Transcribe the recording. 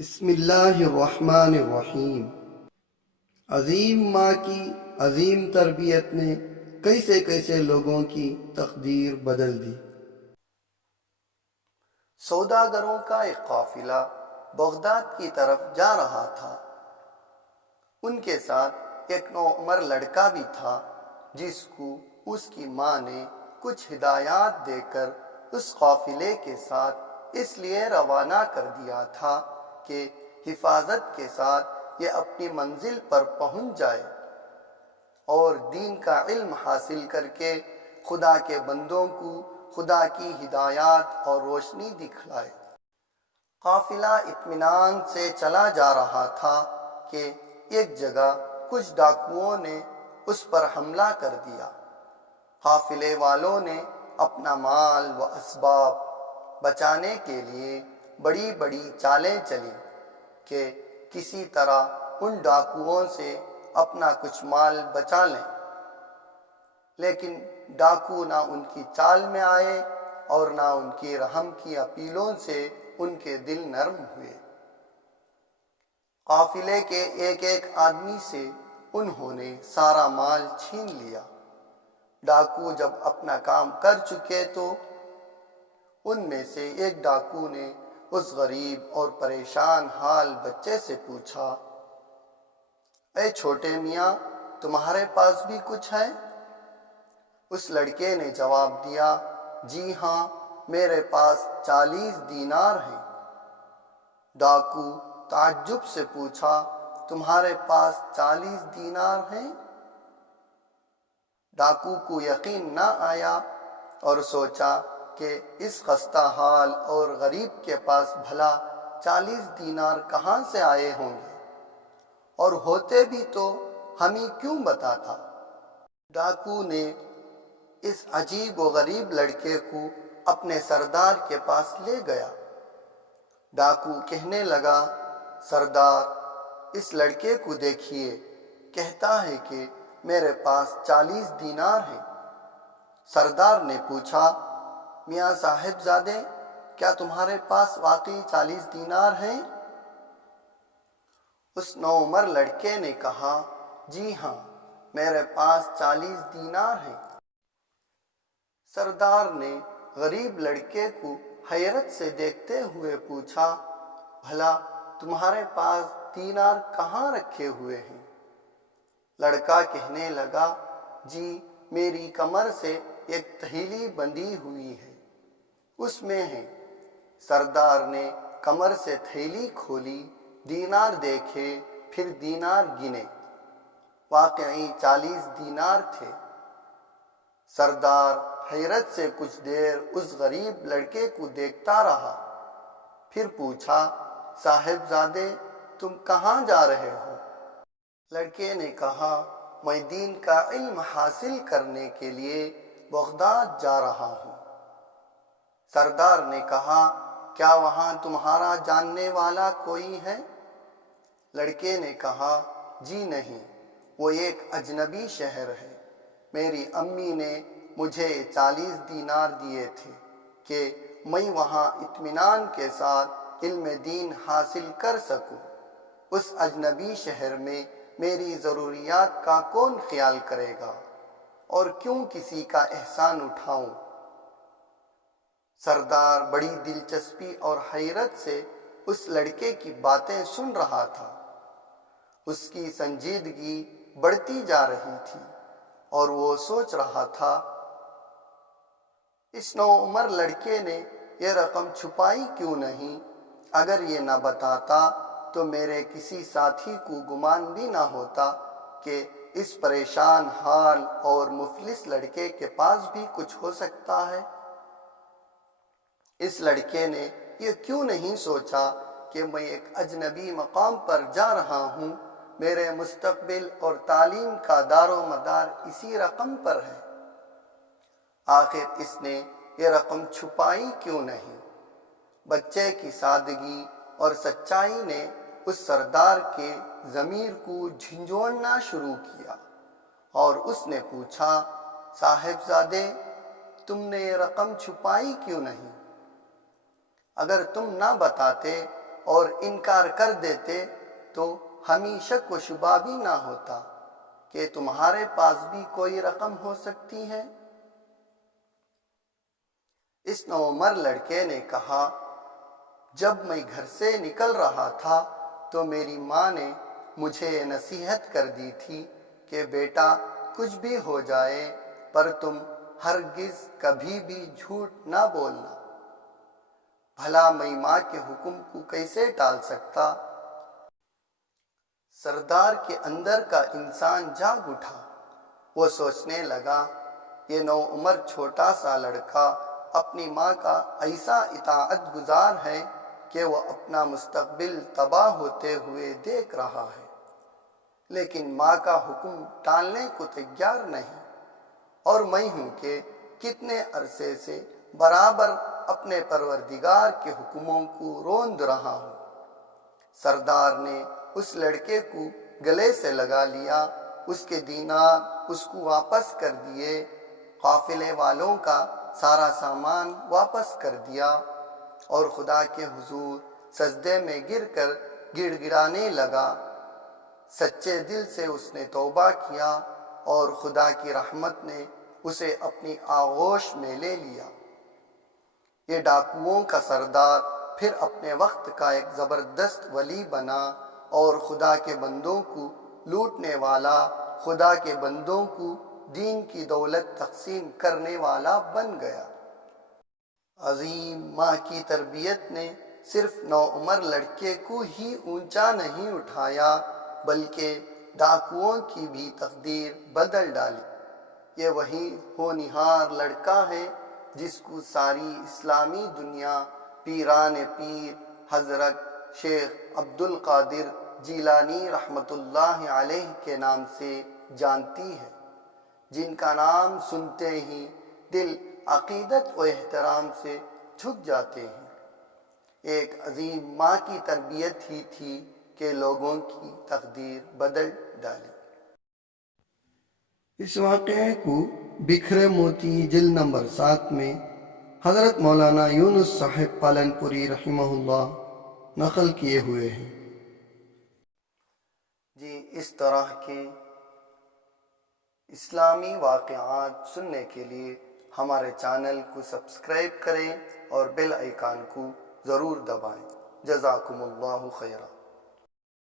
بسم اللہ الرحمن الرحیم۔ عظیم ماں کی عظیم تربیت نے کیسے کیسے لوگوں کی تقدیر بدل دی۔ سوداگروں کا ایک قافلہ بغداد کی طرف جا رہا تھا۔ ان کے ساتھ ایک نوعمر لڑکا بھی تھا جس کو اس کی ماں نے کچھ ہدایات دے کر اس قافلے کے ساتھ اس لیے روانہ کر دیا تھا کہ حفاظت کے ساتھ یہ اپنی منزل پر پہنچ جائے اور دین کا علم حاصل کر کے خدا کے بندوں کو خدا کی ہدایات اور روشنی دکھلائے۔ قافلہ اطمینان سے چلا جا رہا تھا کہ ایک جگہ کچھ ڈاکوؤں نے اس پر حملہ کر دیا۔ قافلے والوں نے اپنا مال و اسباب بچانے کے لیے بڑی بڑی چالیں چلیں کہ کسی طرح ان ڈاکوؤں سے اپنا کچھ مال بچا لیں، لیکن ڈاکو نہ ان کی چال میں آئے اور نہ ان کی رحم کی اپیلوں سے ان کے دل نرم ہوئے۔ قافلے کے ایک ایک آدمی سے انہوں نے سارا مال چھین لیا۔ ڈاکو جب اپنا کام کر چکے تو ان میں سے ایک ڈاکو نے اس غریب اور پریشان حال بچے سے پوچھا، اے چھوٹے میاں، تمہارے پاس بھی کچھ ہے؟ اس لڑکے نے جواب دیا، جی ہاں، میرے پاس 40 دینار ہیں۔ ڈاکو تعجب سے پوچھا، تمہارے پاس 40 دینار ہیں؟ ڈاکو کو یقین نہ آیا اور سوچا کہ اس خستہ حال اور غریب کے پاس بھلا 40 دینار کہاں سے آئے ہوں گے، اور ہوتے بھی تو ہمیں کیوں بتاتا۔ ڈاکو نے اس عجیب و غریب لڑکے کو اپنے سردار کے پاس لے گیا۔ ڈاکو کہنے لگا، سردار، اس لڑکے کو دیکھیے، کہتا ہے کہ میرے پاس 40 دینار ہیں۔ سردار نے پوچھا، میاں صاحب زادے، کیا تمہارے پاس واقعی 40 دینار ہیں؟ اس نوعمر لڑکے نے کہا، جی ہاں، میرے پاس 40 دینار ہیں۔ سردار نے غریب لڑکے کو حیرت سے دیکھتے ہوئے پوچھا، بھلا تمہارے پاس دینار کہاں رکھے ہوئے ہیں؟ لڑکا کہنے لگا، جی میری کمر سے ایک تھیلی بندھی ہوئی ہے، اس میں ہے۔ سردار نے کمر سے تھیلی کھولی، دینار دیکھے، پھر دینار گنے، واقعی 40 دینار تھے۔ سردار حیرت سے کچھ دیر اس غریب لڑکے کو دیکھتا رہا، پھر پوچھا، صاحب زادے، تم کہاں جا رہے ہو؟ لڑکے نے کہا، میں دین کا علم حاصل کرنے کے لیے بغداد جا رہا ہوں۔ سردار نے کہا، کیا وہاں تمہارا جاننے والا کوئی ہے؟ لڑکے نے کہا، جی نہیں، وہ ایک اجنبی شہر ہے۔ میری امی نے مجھے 40 دینار دیے تھے کہ میں وہاں اطمینان کے ساتھ علم دین حاصل کر سکوں۔ اس اجنبی شہر میں میری ضروریات کا کون خیال کرے گا، اور کیوں کسی کا احسان اٹھاؤں؟ سردار بڑی دلچسپی اور حیرت سے اس لڑکے کی باتیں سن رہا تھا۔ اس کی سنجیدگی بڑھتی جا رہی تھی اور وہ سوچ رہا تھا، اس نوعمر لڑکے نے یہ رقم چھپائی کیوں نہیں؟ اگر یہ نہ بتاتا تو میرے کسی ساتھی کو گمان بھی نہ ہوتا کہ اس پریشان حال اور مفلس لڑکے کے پاس بھی کچھ ہو سکتا ہے۔ اس لڑکے نے یہ کیوں نہیں سوچا کہ میں ایک اجنبی مقام پر جا رہا ہوں، میرے مستقبل اور تعلیم کا دار و مدار اسی رقم پر ہے۔ آخر اس نے یہ رقم چھپائی کیوں نہیں؟ بچے کی سادگی اور سچائی نے اس سردار کے ضمیر کو جھنجھوڑنا شروع کیا اور اس نے پوچھا، صاحب زادے، تم نے یہ رقم چھپائی کیوں نہیں؟ اگر تم نہ بتاتے اور انکار کر دیتے تو ہمیں شک و شبہ بھی نہ ہوتا کہ تمہارے پاس بھی کوئی رقم ہو سکتی ہے۔ اس نوعمر لڑکے نے کہا، جب میں گھر سے نکل رہا تھا تو میری ماں نے مجھے نصیحت کر دی تھی کہ بیٹا کچھ بھی ہو جائے پر تم ہرگز کبھی بھی جھوٹ نہ بولنا۔ بھلا میں ماں کے حکم کو کیسے ٹال سکتا؟ سردار کے اندر کا انسان جاگ اٹھا۔ وہ سوچنے لگا، یہ نوعمر چھوٹا سا لڑکا اپنی ماں کا ایسا اطاعت گزار ہے کہ وہ اپنا مستقبل تباہ ہوتے ہوئے دیکھ رہا ہے، لیکن ماں کا حکم ٹالنے کو تیار نہیں، اور میں ہوں کہ کتنے عرصے سے برابر اپنے پروردگار کے حکموں کو روند رہا ہوں۔ سردار نے اس لڑکے کو گلے سے لگا لیا، اس کے دینار اس کو واپس کر دیے، قافلے والوں کا سارا سامان واپس کر دیا، اور خدا کے حضور سجدے میں گر کر گڑ گڑانے لگا۔ سچے دل سے اس نے توبہ کیا اور خدا کی رحمت نے اسے اپنی آغوش میں لے لیا۔ یہ ڈاکوؤں کا سردار پھر اپنے وقت کا ایک زبردست ولی بنا اور خدا کے بندوں کو لوٹنے والا، خدا کے بندوں کو دین کی دولت تقسیم کرنے والا بن گیا۔ عظیم ماں کی تربیت نے صرف نوعمر لڑکے کو ہی اونچا نہیں اٹھایا بلکہ ڈاکوؤں کی بھی تقدیر بدل ڈالی۔ یہ وہی ہونہار لڑکا ہے جس کو ساری اسلامی دنیا پیران پیر حضرت شیخ عبد القادر جیلانی رحمۃ اللہ علیہ کے نام سے جانتی ہے، جن کا نام سنتے ہی دل عقیدت و احترام سے جھک جاتے ہیں۔ ایک عظیم ماں کی تربیت ہی تھی کہ لوگوں کی تقدیر بدل ڈالی۔ اس واقعے کو بکھرے موتی جلد نمبر 7 میں حضرت مولانا یونس صاحب پالن پوری رحمہ اللہ نقل کیے ہوئے ہیں۔ جی، اس طرح کے اسلامی واقعات سننے کے لیے ہمارے چینل کو سبسکرائب کریں اور بیل آئیکن کو ضرور دبائیں۔ جزاکم اللہ خیرہ۔